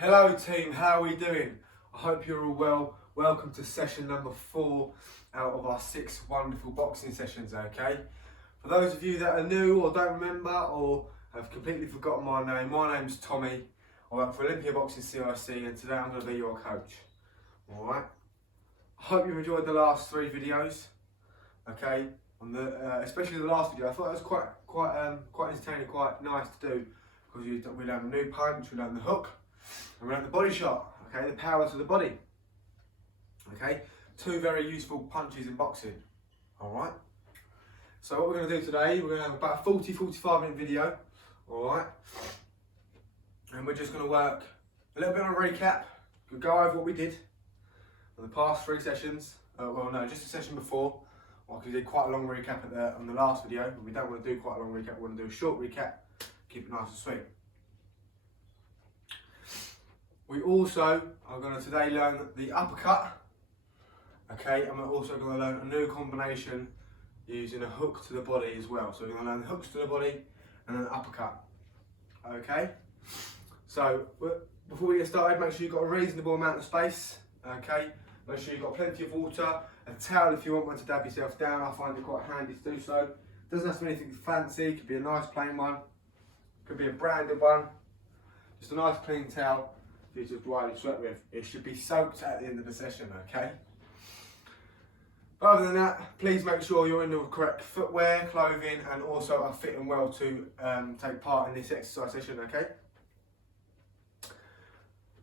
Hello team, how are we doing? I hope you're all well. Welcome to session number 4 out of our 6 wonderful boxing sessions, okay? For those of you that are new or don't remember or have completely forgotten my name's Tommy. I work for Olympia Boxing CIC and today I'm going to be your coach. Alright? I hope you've enjoyed the last 3 videos, okay? On the, especially the last video, I thought it was quite entertaining, quite nice to do because we learned a new punch, we learned the hook, and we learned the body shot, okay, the powers of the body. Okay, 2 very useful punches in boxing. Alright. So what we're going to do today, we're going to have about a 40-45 minute video. Alright. And we're just going to work a little bit on a recap. We'll go over what we did on the past 3 sessions. Well no, just a session before. Because we did quite a long recap on the last video, but we don't want to do quite a long recap, we want to do a short recap. Keep it nice and sweet. We also are going to today learn the uppercut, okay, and we're also going to learn a new combination using a hook to the body as well. So we're going to learn the hooks to the body and an uppercut, okay. So before we get started, make sure you've got a reasonable amount of space, okay. Make sure you've got plenty of water, a towel if you want one to dab yourself down. I find it quite handy to do so. Doesn't have to be anything fancy, it could be a nice plain one, could be a branded one, just a nice clean towel for you to dry your sweat with. It should be soaked at the end of the session, okay? But other than that, please make sure you're in the correct footwear, clothing, and also are fitting well to take part in this exercise session, okay?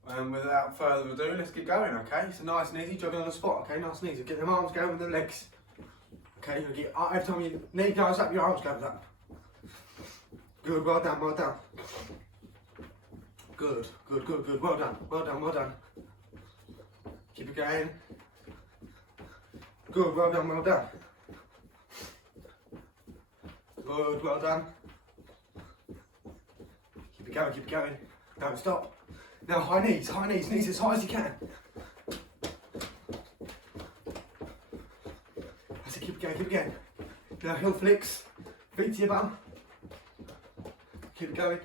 And without further ado, let's get going, okay? So nice and easy, jogging on the spot, okay? Nice and easy. Get them arms going with the legs. Okay, you get, every time your knee goes up, your arms goes up. Good, well done, well done. Good, good, good, good. Well done, well done, well done. Keep it going. Good, well done, well done. Good, well done. Keep it going. Don't stop. Now high knees, knees as high as you can. That's it, keep it going. Now heel flicks, feet to your bum. Keep it going.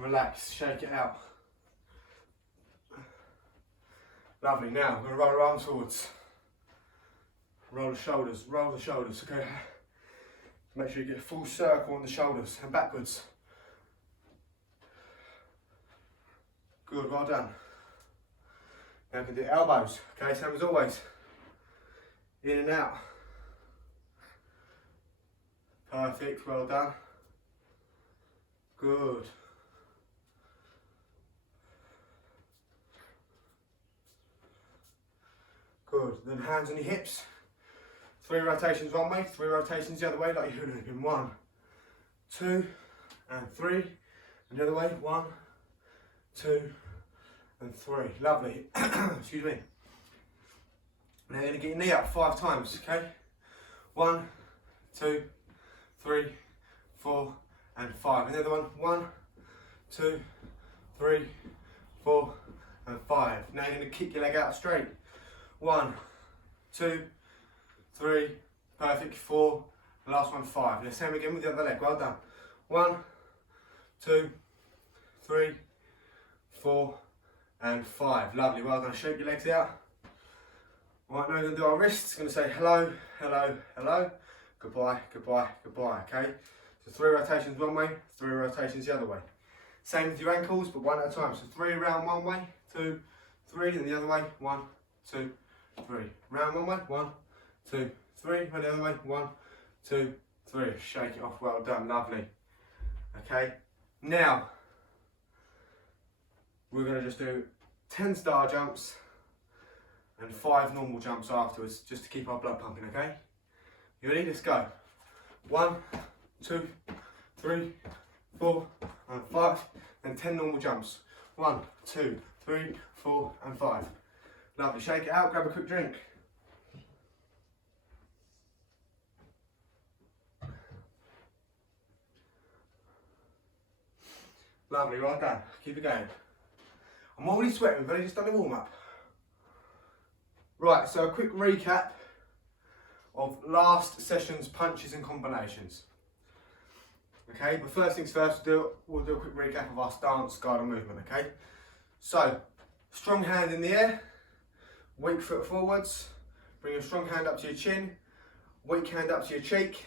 Relax, shake it out. Lovely, now we're going to roll our arms forwards. Roll the shoulders, okay? Make sure you get a full circle on the shoulders and backwards. Good, well done. Now we can do elbows, okay, same as always. In and out. Perfect, well done. Good. Good, then hands on your hips. 3 rotations one way, 3 rotations the other way, like you're doing 1, 2, and 3. And the other way, 1, 2, and 3. Lovely. Excuse me. Now you're going to get your knee up 5 times, okay? 1, 2, 3, 4, and 5. And the other one, 1, 2, 3, 4, and 5. Now you're going to kick your leg out straight. 1, 2, 3, perfect, 4, the last one 5. And the same again with the other leg, well done. 1, 2, 3, 4, and 5. Lovely, well done. Shake your legs out. Right, now we're going to do our wrists. It's going to say hello, hello, hello, goodbye, goodbye, goodbye, okay? So 3 rotations one way, 3 rotations the other way. Same with your ankles, but 1 at a time. So 3 round one way, 2, 3, and the other way, 1, 2, 3. Round one way, 1, 2, 3, and the other way, 1, 2, 3. Shake it off, well done, lovely. Okay, now we're going to just do 10 star jumps and 5 normal jumps afterwards, just to keep our blood pumping, okay? You ready? Let's go. 1, 2, 3, 4, and 5, and 10 normal jumps. 1, 2, 3, 4, and 5. Lovely, shake it out, grab a quick drink. Lovely, well done. Keep it going. I'm already sweating, we've only just done a warm up. Right, so a quick recap of last session's punches and combinations. Okay, but first things first, we'll do a quick recap of our stance, guard and movement, okay? So, strong hand in the air, weak foot forwards, bring your strong hand up to your chin, weak hand up to your cheek,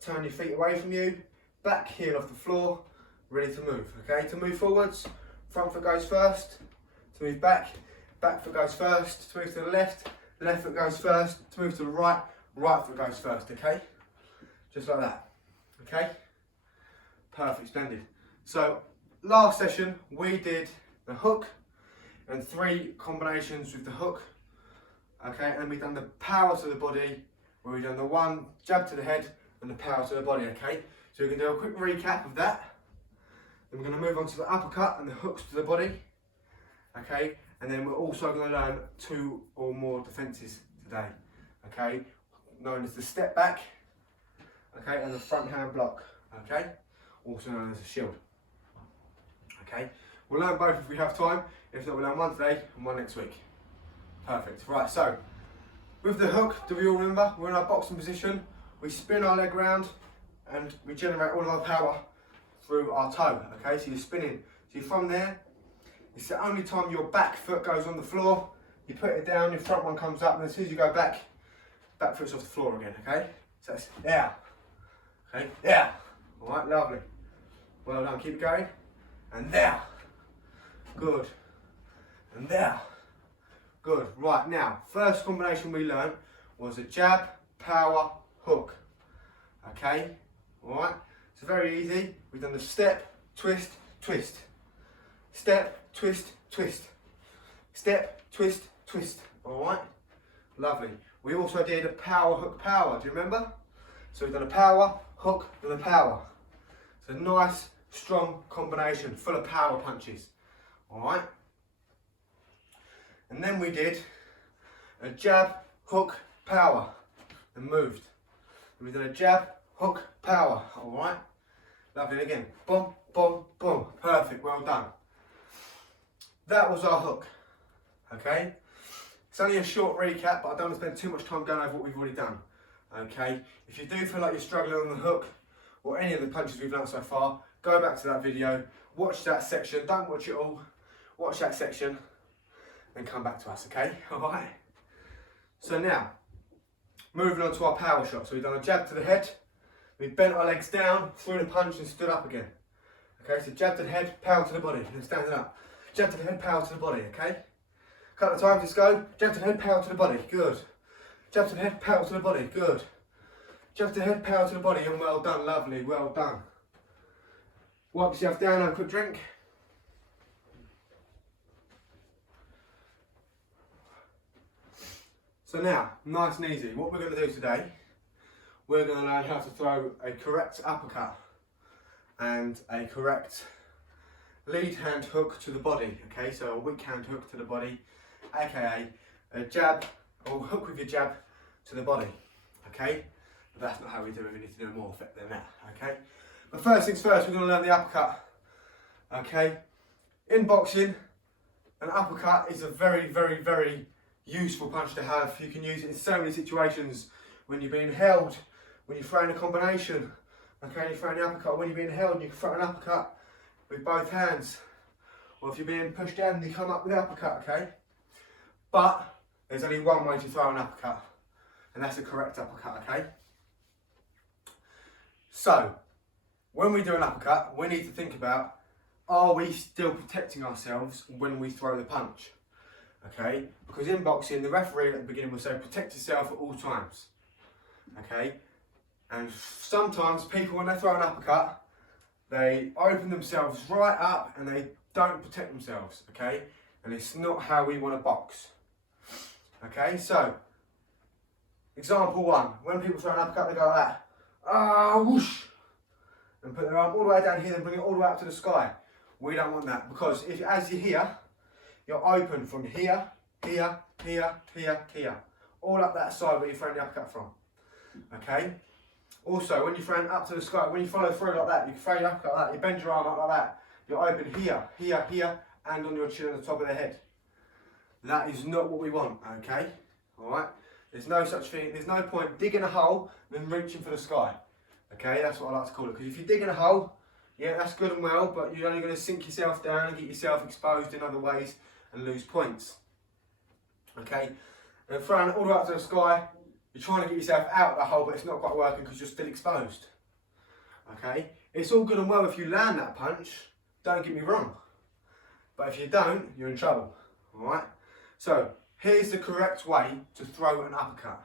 turn your feet away from you, back heel off the floor, ready to move, okay? To move forwards, front foot goes first, to move back, back foot goes first, to move to the left, left foot goes first, to move to the right, right foot goes first, okay? Just like that, okay? Perfect, splendid. So, last session we did the hook and 3 combinations with the hook, okay? And we've done the power to the body, where we've done the 1 jab to the head and the power to the body, okay? So we can do a quick recap of that. Then we're going to move on to the uppercut and the hooks to the body, okay? And then we're also going to learn 2 or more defences today, okay? Known as the step back, okay, and the front hand block, okay? Also known as a shield, okay? We'll learn both if we have time. If not, we'll learn 1 today and 1 next week. Perfect. Right, so with the hook, do we all remember? We're in our boxing position. We spin our leg round and we generate all of our power through our toe, okay? So you're spinning. So you're from there. It's the only time your back foot goes on the floor. You put it down, your front one comes up, and as soon as you go back, back foot's off the floor again, okay? So that's yeah. Okay, yeah. All right, lovely. Well done, keep it going. And there. Good. And there. Good. Right, now, first combination we learned was a jab, power, hook. Okay? All right? It's very easy. We've done the step, twist, twist. Step, twist, twist. Step, twist, twist. All right? Lovely. We also did a power, hook, power. Do you remember? So we've done a power, hook, and a power. It's a nice, strong combination, full of power punches. All right? And then we did a jab, hook, power, and moved. And we did a jab, hook, power. All right? Lovely. Again, boom, boom, boom. Perfect. Well done. That was our hook. Okay? It's only a short recap, but I don't want to spend too much time going over what we've already done. Okay? If you do feel like you're struggling on the hook or any of the punches we've done so far, go back to that video, watch that section. Don't watch it all. Watch that section, then come back to us. Okay? All right. So now, moving on to our power shot. So we've done a jab to the head. We bent our legs down, threw the punch, and stood up again. Okay? So jab to the head, power to the body, and then standing up. Jab to the head, power to the body, okay? A couple of times, let's go. Jab to the head, power to the body, good. Jab to the head, power to the body, good. Jab to the head, power to the body, and well done, lovely, well done. Wipe yourself down, have a quick drink. So now, nice and easy, what we're going to do today, we're going to learn how to throw a correct uppercut and a correct lead hand hook to the body, okay? So a weak hand hook to the body, aka a jab or hook with your jab to the body, okay? But that's not how we do it, we need to do more effect than that, okay? But first things first, we're going to learn the uppercut, okay? In boxing, an uppercut is a very, very, very useful punch to have. You can use it in so many situations when you're being held, when you're throwing a combination, okay? You're throwing the uppercut when you're being held and you can throw an uppercut with both hands, or if you're being pushed down, you come up with the uppercut, okay? But there's only one way to throw an uppercut, and that's the correct uppercut, okay? So, when we do an uppercut, we need to think about, are we still protecting ourselves when we throw the punch, okay? Because in boxing, the referee at the beginning will say, protect yourself at all times, okay? And sometimes people, when they throw an uppercut, they open themselves right up and they don't protect themselves, okay? And it's not how we want to box. Okay, so, example 1, when people throw an uppercut, they go like that, whoosh, and put their arm all the way down here, then bring it all the way up to the sky. We don't want that, because if, as you're here, you're open from here, here, here, here, here, all up that side where you're throwing the uppercut from, okay? Also, when you're throwing up to the sky, when you follow through like that, you throw your uppercut like that, you bend your arm up like that, you're open here, here, here, and on your chin at the top of the head. That is not what we want, okay? Alright? There's no such thing, there's no point digging a hole and then reaching for the sky. Okay, that's what I like to call it. Because if you're digging a hole, yeah, that's good and well, but you're only going to sink yourself down and get yourself exposed in other ways and lose points. Okay, and throwing it all the way up to the sky, you're trying to get yourself out of the hole, but it's not quite working because you're still exposed. Okay, it's all good and well if you land that punch, don't get me wrong. But if you don't, you're in trouble. Alright, so here's the correct way to throw an uppercut.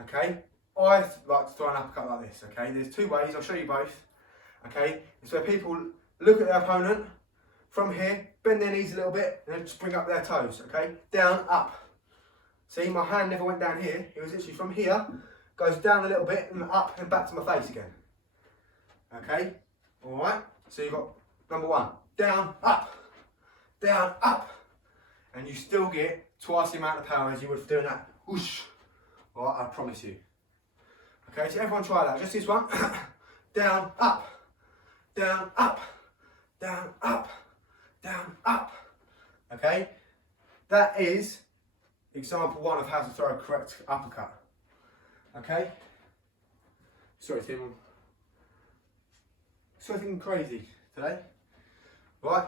Okay, I like to throw an uppercut like this. Okay, there's two ways, I'll show you both. Okay, it's where people look at their opponent from here, bend their knees a little bit, and then just bring up their toes. Okay, down, up. See, my hand never went down here, it was literally from here, goes down a little bit, and up and back to my face again. Okay, alright, so you've got number one, down, up, and you still get twice the amount of power as you would for doing that, whoosh, alright, I promise you. Okay, so everyone try that, just this one, down, up, down, up, down, up, down, up. Okay, that is example one of how to throw a correct uppercut. Okay, sorry Tim, something crazy today. Right,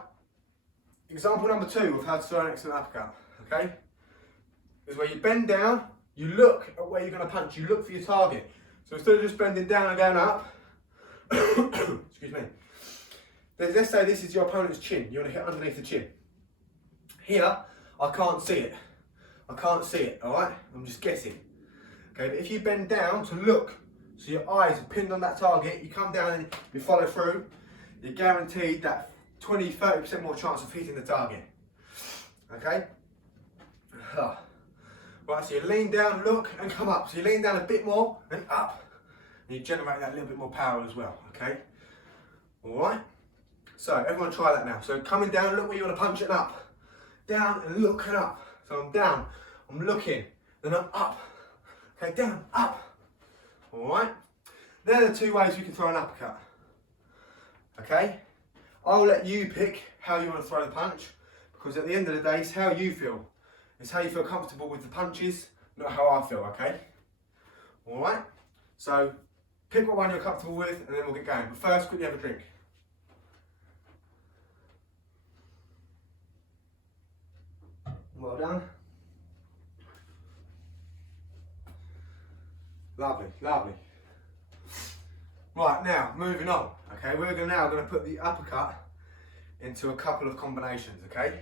example number two of how to throw an excellent uppercut. Okay, is where you bend down, you look at where you're going to punch, you look for your target. So instead of just bending down and going up, excuse me, let's say this is your opponent's chin, you want to hit underneath the chin. Here, I can't see it. Alright? I'm just guessing. Okay, but if you bend down to look, so your eyes are pinned on that target, you come down and you follow through, you're guaranteed that 20-30% more chance of hitting the target. Okay? Right, so you lean down, look, and come up. So you lean down a bit more and up. And you generate that little bit more power as well, okay? Alright? So everyone try that now. So coming down, look where you want to punch it, and up. Down and look and up. So I'm down, I'm looking, then I'm up. Okay, down, up. Alright? They're the two ways we can throw an uppercut. Okay? I'll let you pick how you want to throw the punch, because at the end of the day, it's how you feel. It's how you feel comfortable with the punches, not how I feel, okay? Alright? So, pick what one you're comfortable with and then we'll get going. But first, quickly have a drink. Well done. Lovely, lovely. Right, now, moving on. Okay, we're now going to put the uppercut into a couple of combinations, okay?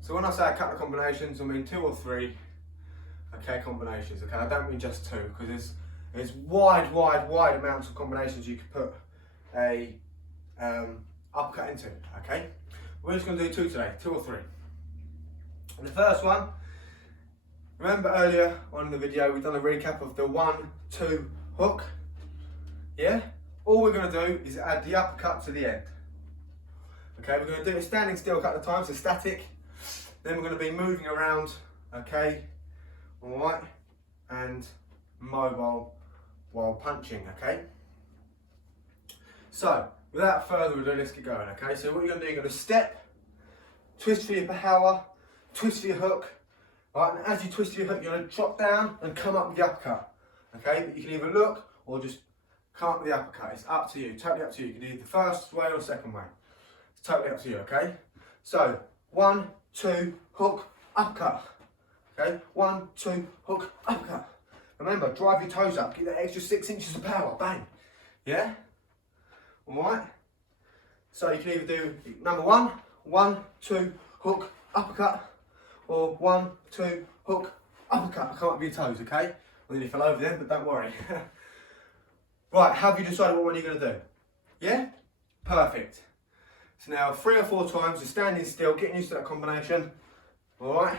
So when I say a couple of combinations, I mean 2 or 3, okay, combinations, okay? I don't mean just 2, because there's wide amounts of combinations you could put a uppercut into, okay? We're just going to do 2 today, 2 or 3. And the first one, remember earlier on in the video, we've done a recap of the 1-2 hook, yeah? All we're going to do is add the uppercut to the end. Okay, we're going to do it standing still a couple of times, so static. Then we're going to be moving around, okay, alright, and mobile while punching, okay? So, without further ado, let's get going, okay? So what you're going to do, you're going to step, twist for your power, twist for your hook, right? And as you twist your hook, you're going to drop down and come up with the uppercut, okay? But you can either look or just come up with the uppercut. It's up to you, totally up to you. You can do it the first way or the second way. It's totally up to you, okay? So, 1, 2, hook, uppercut. Okay, 1, 2, hook, uppercut. Remember, drive your toes up, get that extra 6 inches of power, bang. Yeah? Alright? So you can either do number 1, 1, 2, hook, uppercut, or 1, 2, hook, uppercut. Come up with your toes, okay? Well, then you fell over then, but don't worry. Right, have you decided what one you're going to do? Yeah? Perfect. So now 3 or 4 times, you're standing still, getting used to that combination. Alright?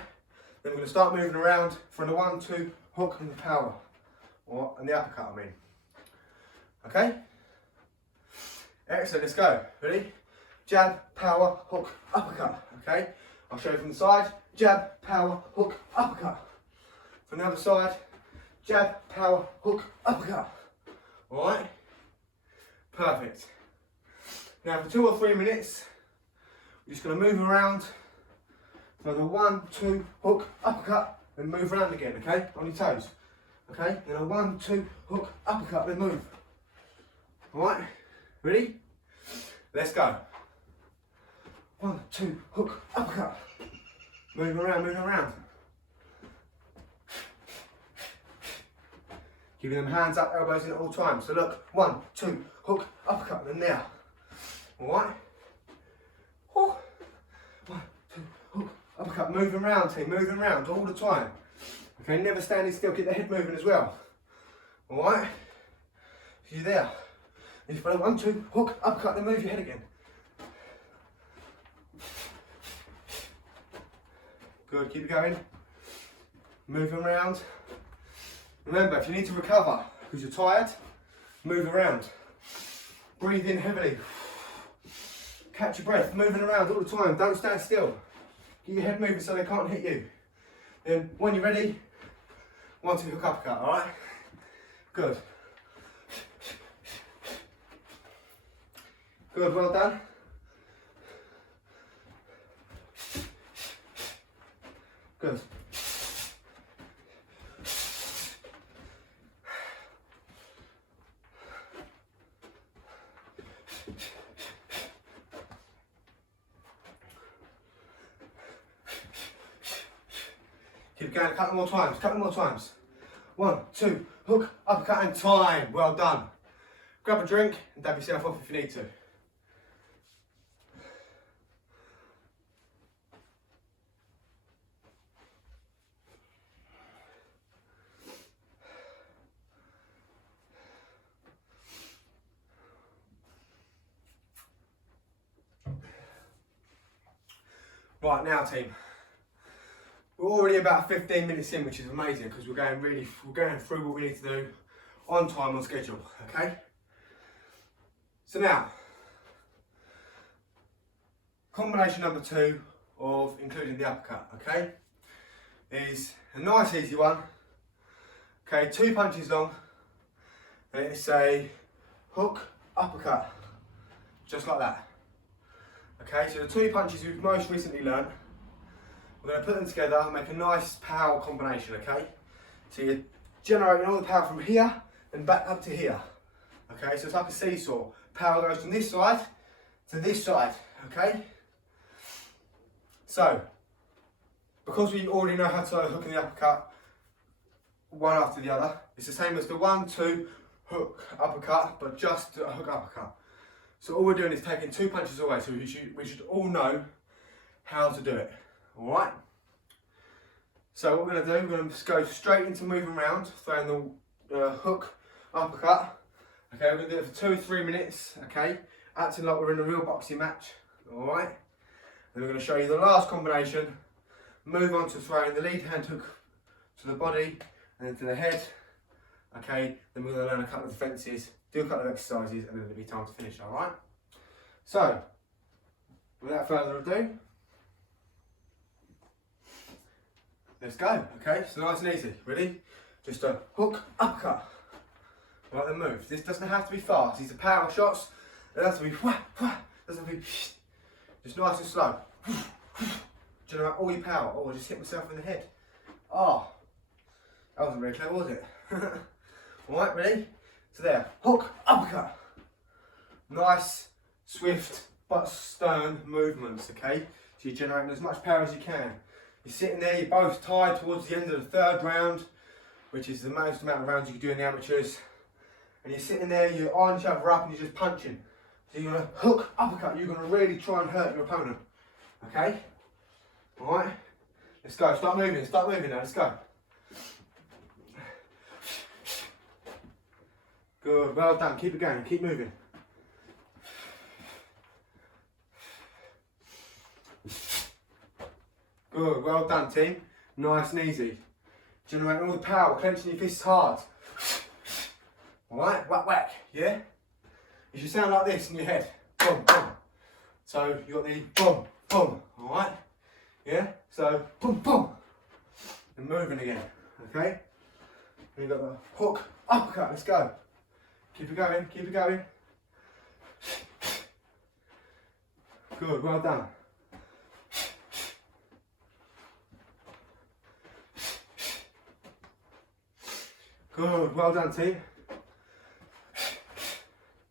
Then we're going to start moving around for the 1, 2, hook and the power. Or, and the uppercut, I mean. Okay? Excellent, let's go. Ready? Jab, power, hook, uppercut. Okay? I'll show you from the side. Jab, power, hook, uppercut. From the other side. Jab, power, hook, uppercut. Alright? Perfect. Now for 2 or 3 minutes, we're just going to move around for the 1, 2, hook, uppercut, then move around again, okay? On your toes. Okay? Then a 1, 2, hook, uppercut, then move. Alright? Ready? Let's go. 1, 2, hook, uppercut. Moving around, moving around. Keeping them hands up, elbows in at all times. So look, 1, 2, hook, uppercut, then there. Alright? 1, 2, hook, uppercut. Moving around, team, moving around all the time. Okay, never standing still, keep the head moving as well. Alright? So you're there. And you follow 1, 2, hook, uppercut, then move your head again. Good, keep it going. Moving around. Remember, if you need to recover because you're tired, move around. Breathe in heavily. Catch your breath, moving around all the time. Don't stand still. Keep your head moving so they can't hit you. Then, when you're ready, 1, 2, hook, uppercut, alright? Good. Good, well done. Good. Keep going, a couple more times, couple more times. 1, 2, hook, uppercut and time. Well done. Grab a drink and dab yourself off if you need to. Right, now team, we're already about 15 minutes in, which is amazing because we're going through what we need to do on time, on schedule, okay? So now, combination number 2 of including the uppercut, okay, is a nice easy one. Okay, 2 punches long, and it's a hook, uppercut, just like that. Okay, so the 2 punches we've most recently learnt, we're going to put them together and make a nice power combination, okay? So you're generating all the power from here and back up to here. Okay, so it's like a seesaw. Power goes from this side to this side, okay? So, because we already know how to hook and the uppercut, one after the other, it's the same as the 1, 2, hook, uppercut, but just a hook, uppercut. So all we're doing is taking 2 punches away, so we should all know how to do it, alright? So what we're going to do, we're going to go straight into moving around, throwing the hook, uppercut. Okay, we're going to do it for 2 or 3 minutes, okay? Acting like we're in a real boxing match, alright? Then we're going to show you the last combination, move on to throwing the lead hand hook to the body and then to the head, okay? Then we're going to learn a couple of defences, do a couple of exercises, and then it'll be time to finish, alright? So, without further ado, let's go, okay? So nice and easy, ready? Just a hook, uppercut, right then move. This doesn't have to be fast, these are power shots, it has to be wah, wah, doesn't have to be just nice and slow. Generate all your power. Oh, I just hit myself in the head. Oh, that wasn't very clever, was it? Alright, ready? So there, hook, uppercut. Nice, swift, but stern movements, okay? So you're generating as much power as you can. You're sitting there, you're both tied towards the end of the 3rd round, which is the most amount of rounds you can do in the amateurs. And you're sitting there, you're eyeing each other up and you're just punching. So you're going to hook, uppercut, you're going to really try and hurt your opponent, okay? Alright, let's go, start moving now, let's go. Good, well done, keep it going, keep moving. Good, well done team, nice and easy. Generating all the power, clenching your fists hard. Alright, whack whack, yeah? It should sound like this in your head, boom, boom. So you got the boom, boom, alright? Yeah, so boom, boom. And moving again, okay? And you've got the hook, uppercut, let's go. Keep it going, keep it going. Good, well done. Good, well done team.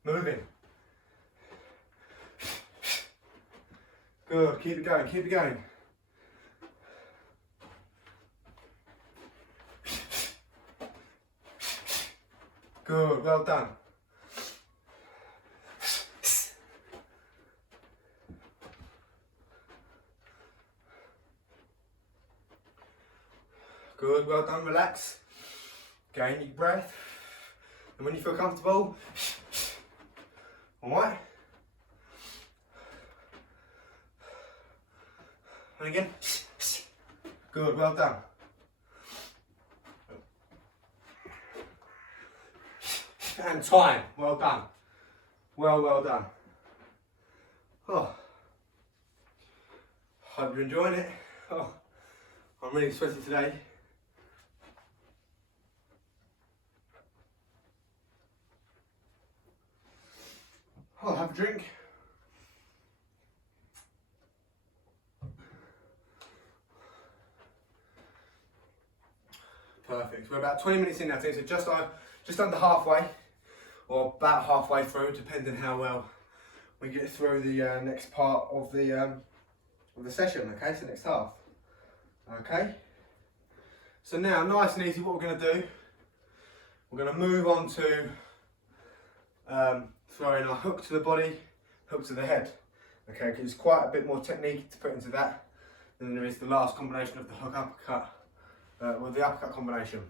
Moving. Good, keep it going, keep it going. Good, well done. Good, well done, relax. Gain your breath. And when you feel comfortable, alright? And again, good, well done. And time, well done. Well done. Oh, hope you're enjoying it. Oh, I'm really sweaty today. I'll have a drink. Perfect. We're about 20 minutes in now, so just under halfway, or about halfway through, depending how well we get through the next part of the session. Okay, so next half. Okay. So now, nice and easy. What we're going to do, we're going to move on to throwing our hook to the body, hook to the head. Okay, because there's quite a bit more technique to put into that than there is the last combination of the hook uppercut. With the uppercut combination.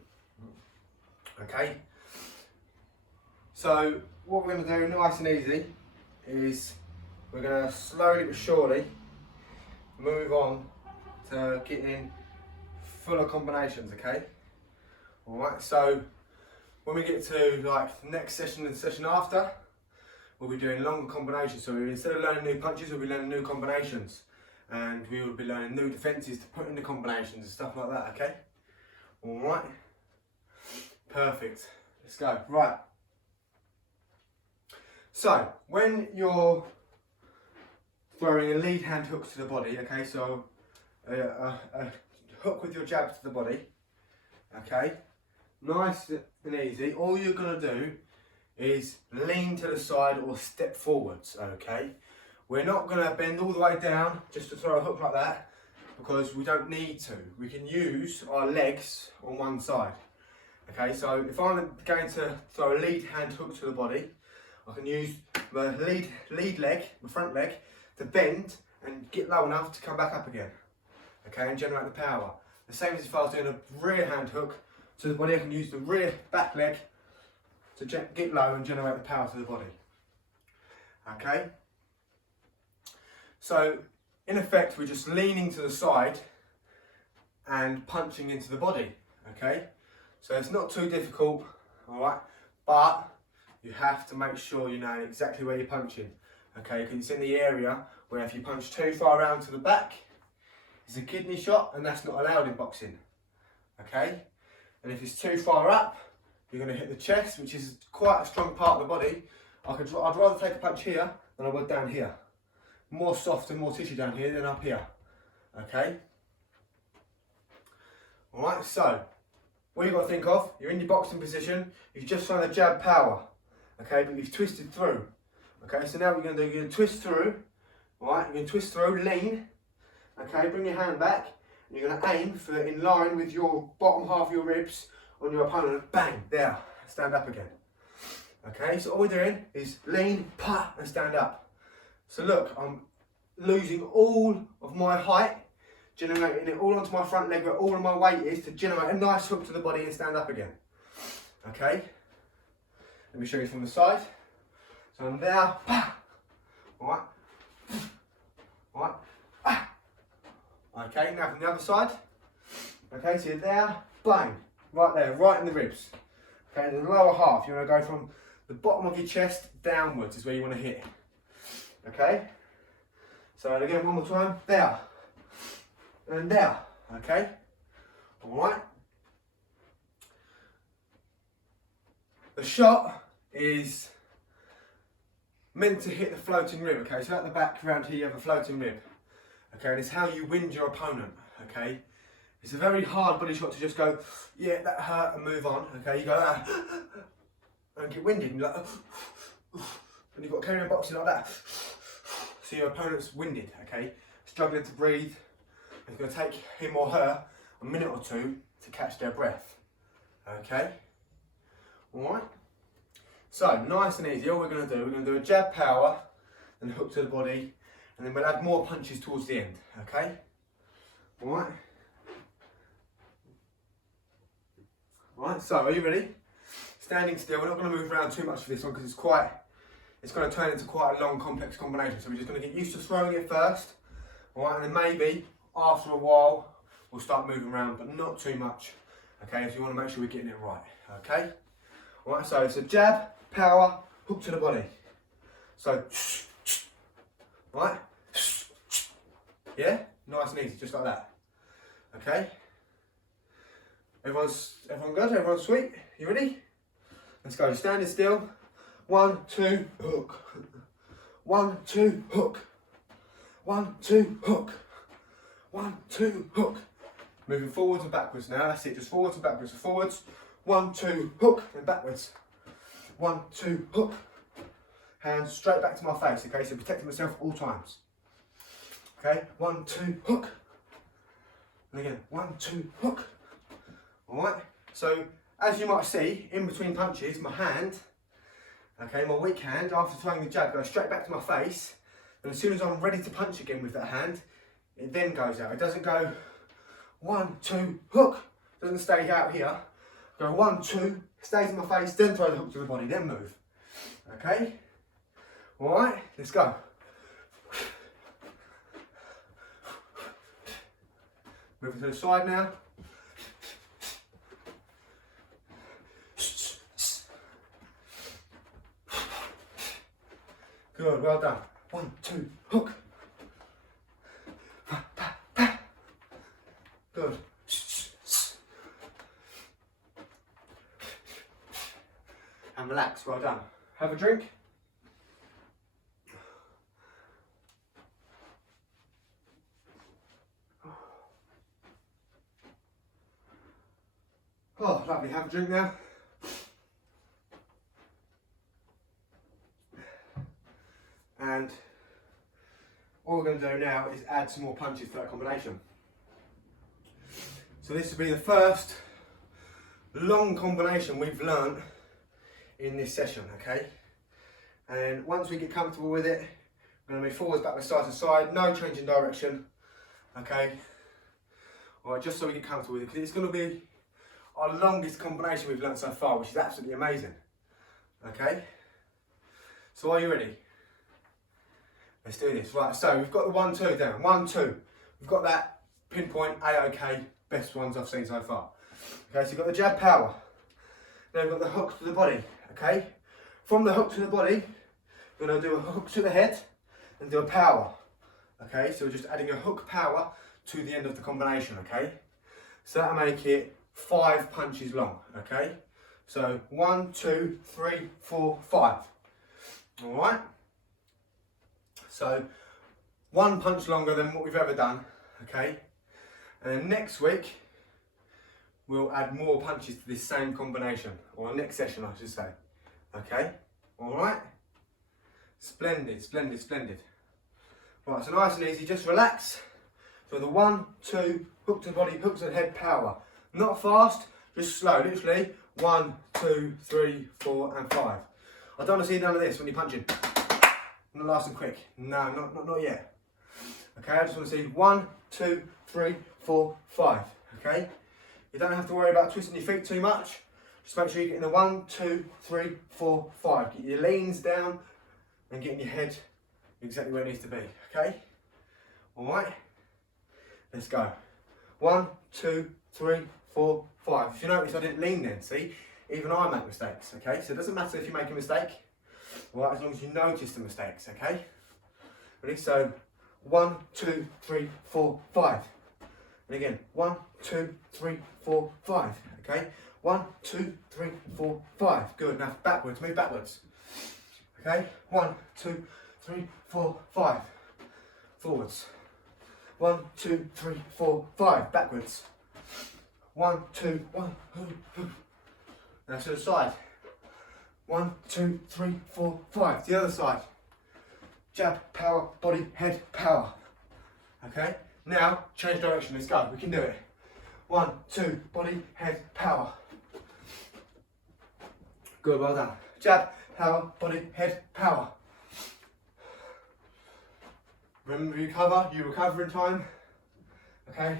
Okay, so what we're going to do nice and easy is we're going to slowly but surely move on to getting fuller combinations. Okay, alright, so when we get to like the next session and the session after, we'll be doing longer combinations. So instead of learning new punches, we'll be learning new combinations, and we will be learning new defences to put in the combinations and stuff like that. Okay. Alright, perfect, let's go. Right, so when you're throwing a lead hand hook to the body, okay, so a hook with your jab to the body, okay, nice and easy, all you're going to do is lean to the side or step forwards, okay. We're not going to bend all the way down just to throw a hook like that, because we don't need to. We can use our legs on one side. Okay, so if I'm going to throw a lead hand hook to the body, I can use the lead leg, the front leg, to bend and get low enough to come back up again. Okay, and generate the power. The same as if I was doing a rear hand hook to the body, I can use the rear back leg to get low and generate the power to the body. Okay, so in effect, we're just leaning to the side and punching into the body, okay? So it's not too difficult, all right? But you have to make sure you know exactly where you're punching, okay? Because it's in the area where if you punch too far around to the back, it's a kidney shot, and that's not allowed in boxing, okay? And if it's too far up, you're going to hit the chest, which is quite a strong part of the body. I'd rather take a punch here than I would down here. More soft and more tissue down here than up here. Okay? Alright, so what you've got to think of, you're in your boxing position, you've just thrown a jab power. Okay, but you've twisted through. Okay, so now what you're going to do, you're going to twist through. Alright, you're going to twist through, lean. Okay, bring your hand back, and you're going to aim for in line with your bottom half of your ribs on your opponent. Bang, there, stand up again. Okay, so all we're doing is lean, pa, and stand up. So look, I'm losing all of my height, generating it all onto my front leg where all of my weight is to generate a nice hook to the body and stand up again. Okay, let me show you from the side. So I'm there, pa, alright, alright, ah. Okay, now from the other side. Okay, so you're there, bang, right there, right in the ribs. Okay, the lower half, you want to go from the bottom of your chest downwards is where you want to hit. Okay, so again one more time, there, and there, okay, alright. The shot is meant to hit the floating rib, okay, so at the back around here you have a floating rib, okay, and it's how you wind your opponent, okay. It's a very hard body shot to just go, yeah, that hurt, and move on. Okay, you go, and get winded, and you're like, and you've got to carry on boxing like that. So your opponent's winded, okay, struggling to breathe. It's going to take him or her a minute or two to catch their breath. Okay, all right. So nice and easy. All we're going to do a jab power, then hook to the body, and then we'll add more punches towards the end. Okay, all right. All right. So are you ready? Standing still. We're not going to move around too much for this one because it's going to turn into quite a long, complex combination. So we're just going to get used to throwing it first. All right, and then maybe after a while we'll start moving around, but not too much. Okay, so you want to make sure we're getting it right. Okay. All right. So it's a jab, power, hook to the body. So, right. Yeah, nice and easy, just like that. Okay. Everyone good? Everyone sweet? You ready? Let's go. Standing still. 1, 2, hook. 1, 2, hook. 1, 2, hook. 1, 2, hook. Moving forwards and backwards now. That's it. Just forwards and backwards. Forwards. 1, 2, hook. And backwards. 1, 2, hook. Hands straight back to my face. Okay, so protecting myself all times. Okay. 1, 2, hook. And again. 1, 2, hook. All right. So as you might see, in between punches, my hand. Okay, my weak hand, after throwing the jab, goes straight back to my face. And as soon as I'm ready to punch again with that hand, it then goes out. It doesn't go 1, 2, hook. It doesn't stay out here. Go 1, 2, stays in my face, then throw the hook to the body, then move. Okay? Alright, let's go. Moving to the side now. Good, well done. 1, 2, hook. Good. And relax, well done. Have a drink. Oh, lovely, have a drink now. And all we're going to do now is add some more punches to that combination. So this will be the first long combination we've learnt in this session, okay? And once we get comfortable with it, we're going to move forwards, backwards, side to side, no change in direction, okay? Alright, just so we get comfortable with it, because it's going to be our longest combination we've learnt so far, which is absolutely amazing, okay? So are you ready? Let's do this. Right, so we've got the 1, 2 down. 1, 2. We've got that pinpoint, A-OK, best ones I've seen so far. Okay, so you've got the jab power. Then we've got the hook to the body, okay? From the hook to the body, we're going to do a hook to the head and do a power. Okay, so we're just adding a hook power to the end of the combination, okay? So that'll make it 5 punches long, okay? So 1, 2, 3, 4, 5. All right? So 1 punch longer than what we've ever done, okay? And then next week, we'll add more punches to this same combination, or next session I should say, okay? All right? Splendid, splendid, splendid. Right, so nice and easy, just relax. So the 1, 2, hook to the body, hook to the head, power. Not fast, just slow, literally 1, 2, 3, 4 and 5. I don't want to see none of this when you're punching. Not nice and quick. No, not yet. Okay, I just want to see 1, 2, 3, 4, 5. Okay? You don't have to worry about twisting your feet too much. Just make sure you're getting the 1, 2, 3, 4, 5. Get your leans down and getting your head exactly where it needs to be. Okay? Alright? Let's go. 1, 2, 3, 4, 5. If you notice, I didn't lean then, see? Even I make mistakes, okay? So it doesn't matter if you make a mistake. Alright, as long as you notice the mistakes, okay? Ready? So 1, 2, 3, 4, 5. And again, 1, 2, 3, 4, 5. Okay? 1, 2, 3, 4, 5. Good. Now backwards, move backwards. Okay? 1, 2, 3, 4, 5. Forwards. 1, 2, 3, 4, 5. Backwards. 1, 2, 1. Now to the side. 1, 2, 3, 4, 5. The other side. Jab, power, body, head, power. Okay? Now, change direction. Let's go. We can do it. 1, 2, body, head, power. Good, well done. Jab, power, body, head, power. Remember, you recover in time. Okay?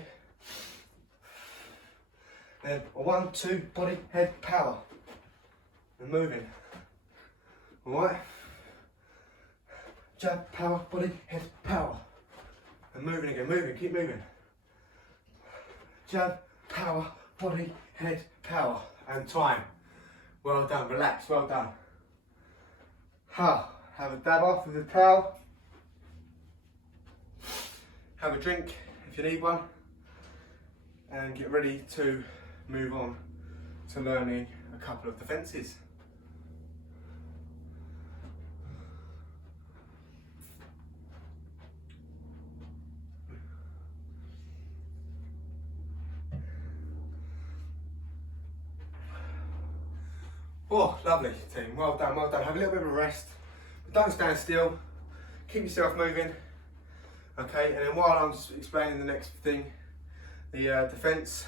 Then 1, 2, body, head, power. And moving. Alright? Jab, power, body, head, power. And moving again, moving, keep moving. Jab, power, body, head, power. And time. Well done, relax, well done. Have a dab off with a towel. Have a drink if you need one. And get ready to move on to learning a couple of defences. Oh, lovely team, well done, well done. Have a little bit of a rest, but don't stand still, keep yourself moving. Okay, and then while I'm explaining the next thing, the defence,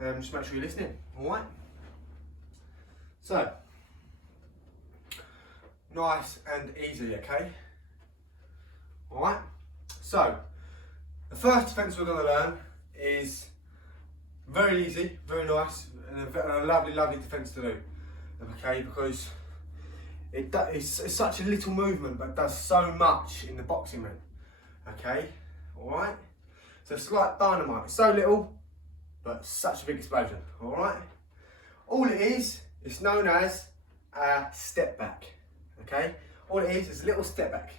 just make sure you're listening, alright? So, nice and easy, okay? Alright, so, the first defence we're going to learn is very easy, very nice, and a lovely, lovely defence to do. Okay, because it's such a little movement, but does so much in the boxing ring. Okay, alright? So it's like dynamite. It's so little, but such a big explosion. Alright? All it is known as a step back. Okay? All it is a little step back.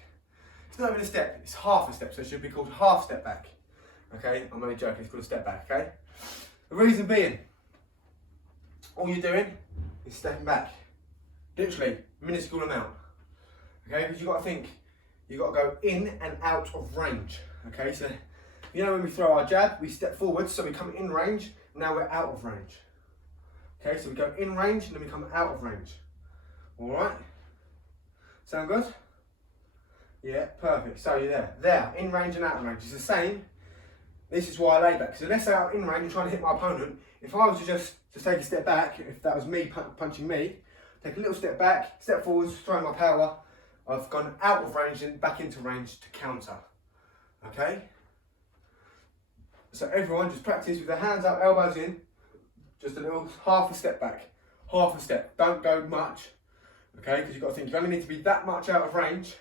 It's not even a step, it's half a step, so it should be called half step back. Okay? I'm only joking, it's called a step back, okay? The reason being, all you're doing is stepping back. Literally, minuscule amount. Okay, because you've got to think, you've got to go in and out of range. Okay, so you know when we throw our jab, we step forward, so we come in range, now we're out of range. Okay, so we go in range and then we come out of range. Alright? Sound good? Yeah, perfect. So you're there. There, in range and out of range. It's the same. This is why I lay back. So let's say I'm in range and trying to hit my opponent. If I was to just take a step back, if that was me punching me, take a little step back, step forwards, throw my power, I've gone out of range and back into range to counter. Okay? So everyone just practice with their hands up, elbows in, just a little half a step back, half a step. Don't go much, okay? Because you've got to think you only need to be that much out of range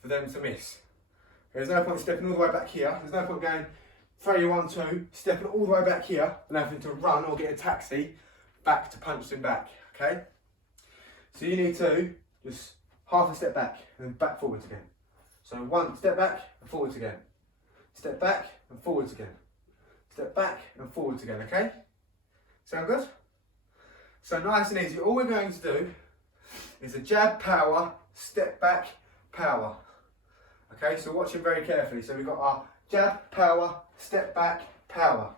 for them to miss. There's no point stepping all the way back here. There's no point going 3, 1, 2, stepping all the way back here and having to run or get a taxi back to punch them back, okay? So you need to just half a step back and then back forwards again. So 1 step back and forwards again. Step back and forwards again. Step back and forwards again, okay? Sound good? So nice and easy. All we're going to do is a jab, power, step back, power. Okay, so watch it very carefully. So we've got our jab, power, step back, power.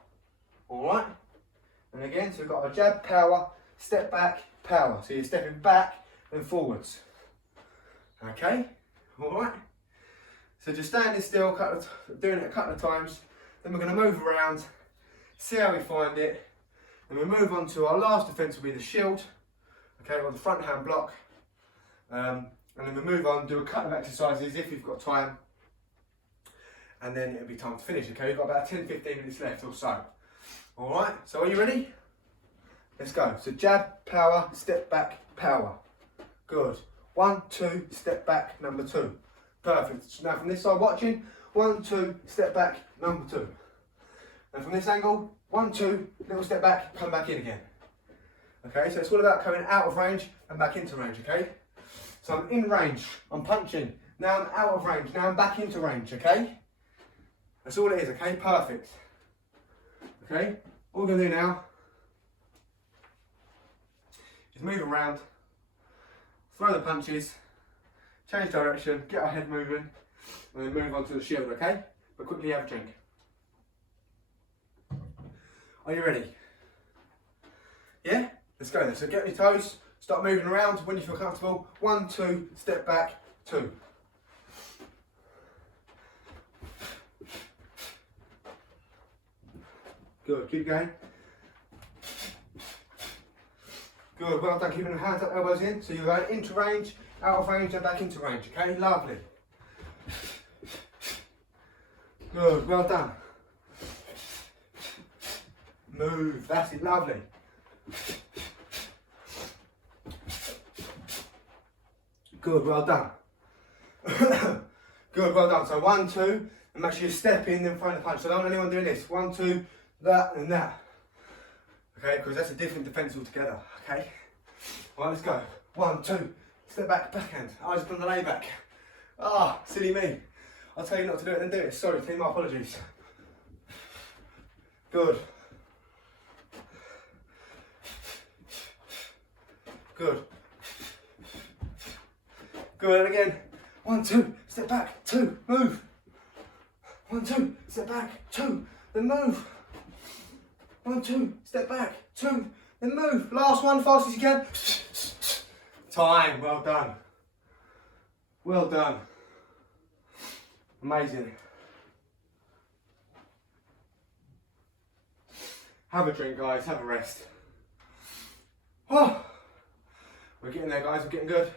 Alright? And again, so we've got our jab, power, step back, power. So you're stepping back and forwards. Okay? Alright? So just standing still, doing it a couple of times. Then we're going to move around, see how we find it. And we move on to our last defence, will be the shield. Okay, or the front hand block. And then we move on, do a couple of exercises if we've got time. And then it'll be time to finish, okay? We've got about 10-15 minutes left or so. Alright, so are you ready? Let's go. So jab, power, step back, power. Good. 1, 2, step back, number 2. Perfect. Now from this side watching, 1, 2, step back, number 2. And from this angle, 1, 2, little step back, come back in again. Okay, so it's all about coming out of range and back into range, okay? So I'm in range, I'm punching. Now I'm out of range, now I'm back into range, okay? That's all it is, okay? Perfect. Okay, all we're gonna do now is move around, throw the punches, change direction, get our head moving, and then move on to the shield, okay? But quickly have a drink. Are you ready? Yeah? Let's go then. So get on your toes, start moving around when you feel comfortable. 1, 2, step back, 2. Good, keep going. Good, well done, keeping the hands up, elbows in. So you're going into range, out of range and back into range, okay? Lovely. Good, well done. Move, that's it, lovely. Good, well done. Good, well done. So 1, 2, and make sure you step in, then find the punch. So I don't want anyone doing this. 1, 2, that and that. Okay, because that's a different defence altogether. Okay. Right, let's go. 1, 2, step back, backhand. I just done the layback. Ah, silly me. I'll tell you not to do it, then do it. Sorry, team, my apologies. Good. Good. Good, and again. 1, 2, step back, 2, move. 1, 2, step back, 2, then move. 1, 2, step back, 2, then move. Last one, fast as you can. Time, well done. Well done. Amazing. Have a drink, guys, have a rest. Oh, we're getting there, guys, we're getting good.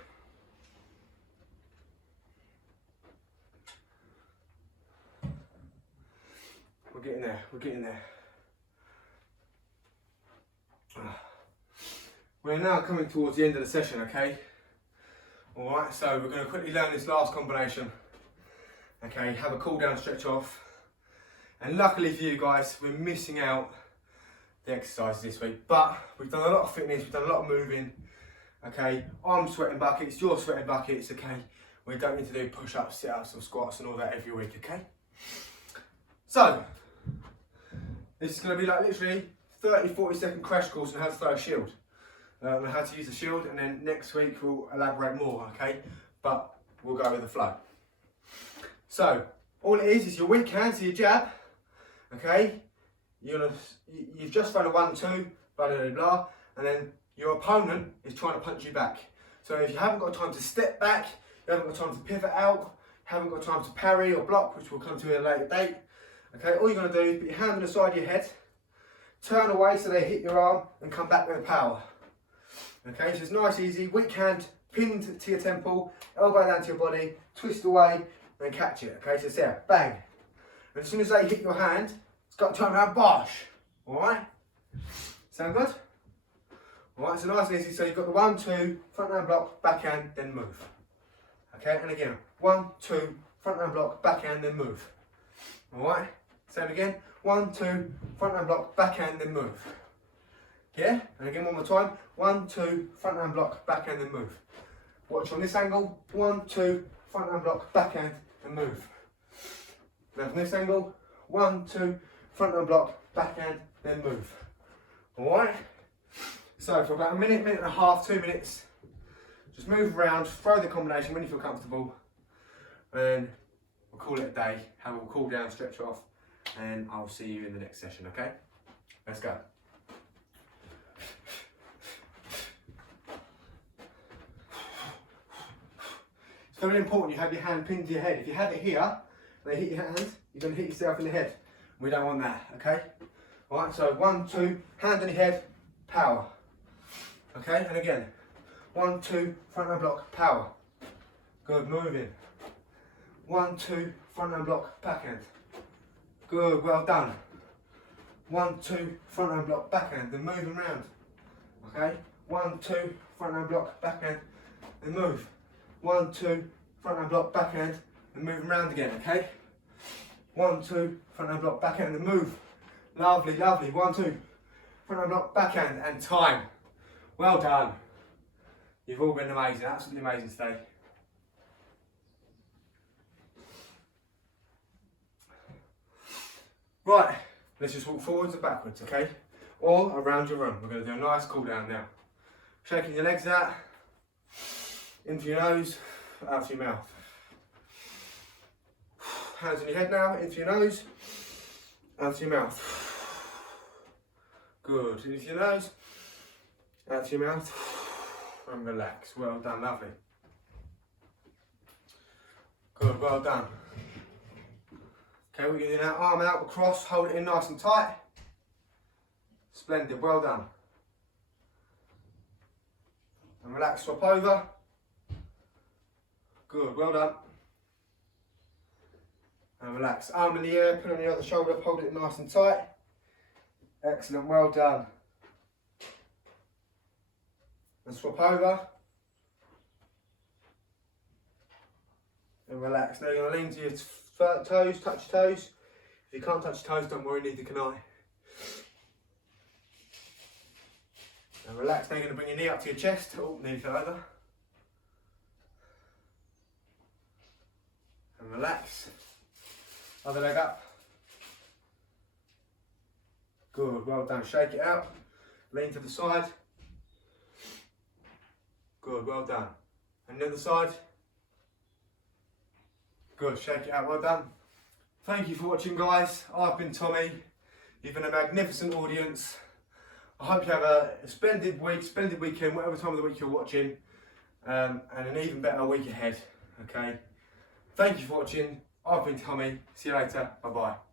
We're getting there, we're getting there. We're now coming towards the end of the session, okay? Alright, so we're going to quickly learn this last combination. Okay, have a cool down, stretch off. And luckily for you guys, we're missing out the exercises this week. But we've done a lot of fitness, we've done a lot of moving. Okay, I'm sweating buckets, you're sweating buckets, okay? We don't need to do push-ups, sit-ups or squats and all that every week, okay? So, this is going to be like literally 30-40 second crash course on how to throw a shield. And how to use the shield, and then next week we'll elaborate more, okay? But we'll go with the flow. So, all it is your weak hand, so your jab, okay? You've just thrown a 1, 2, blah, blah, blah, blah, and then your opponent is trying to punch you back. So if you haven't got time to step back, you haven't got time to pivot out, haven't got time to parry or block, which we'll come to at a later date, okay? All you're going to do is put your hand on the side of your head, turn away so they hit your arm, and come back with power. Okay, so it's nice, easy, weak hand, pinned to your temple, elbow down to your body, twist away, and catch it. Okay, so it's there, bang. And as soon as they hit your hand, it's got to turn around, bosh. Alright? Sound good? Alright, so nice and easy. So you've got the 1, 2, front hand block, backhand, then move. Okay, and again, 1, 2, front hand block, backhand, then move. Alright? Same again, 1, 2, front hand block, backhand, then move. Yeah, and again one more time. 1, 2, front hand block, backhand, then move. Watch on this angle. 1, 2, front hand block, backhand, and move. Now from this angle. 1, 2, front hand block, backhand, then move. Alright? So for about a minute, minute and a half, 2 minutes, just move around, throw the combination when you feel comfortable, and we'll call it a day. Have a cool down, stretch off, and I'll see you in the next session, okay? Let's go. It's very important you have your hand pinned to your head. If you have it here, and they hit your hand, you're going to hit yourself in the head. We don't want that, okay? Alright, so 1, 2, hand on your head, power. Okay, and again, 1, 2, front hand block, power. Good, moving. 1, 2, front hand block, backhand. Good, well done. 1, 2, front hand block, backhand, then moving round. Okay, 1, 2, front hand block, backhand, then move. 1, 2, front hand block, backhand, and moving round again, okay? 1, 2, front hand block, backhand, and move. Lovely, lovely. 1, 2, front hand block, backhand, and time. Well done. You've all been amazing, absolutely amazing today. Right, let's just walk forwards and backwards, okay? Or around your room. We're going to do a nice cool down now. Shaking your legs out, into your nose, out to your mouth. Hands on your head now, into your nose, out to your mouth. Good. In through your nose, out to your mouth, and relax. Well done, lovely. Good, well done. Okay, we're going to do now, arm out across, hold it in nice and tight. Splendid, well done. And relax, swap over. Good, well done. And relax, arm in the air, put on the other shoulder, hold it nice and tight. Excellent, well done. And swap over. And relax. Now you're going to lean to your toes, touch your toes. If you can't touch your toes, don't worry, neither can I. And relax. Now you're going to bring your knee up to your chest. Oh, knee fell over. And relax. Other leg up. Good, well done. Shake it out. Lean to the side. Good, well done. And the other side. Good, shake it out, well done. Thank you for watching, guys. I've been Tommy. You've been a magnificent audience. I hope you have a splendid week, splendid weekend, whatever time of the week you're watching, and an even better week ahead, okay? Thank you for watching. I've been Tommy. See you later. Bye-bye.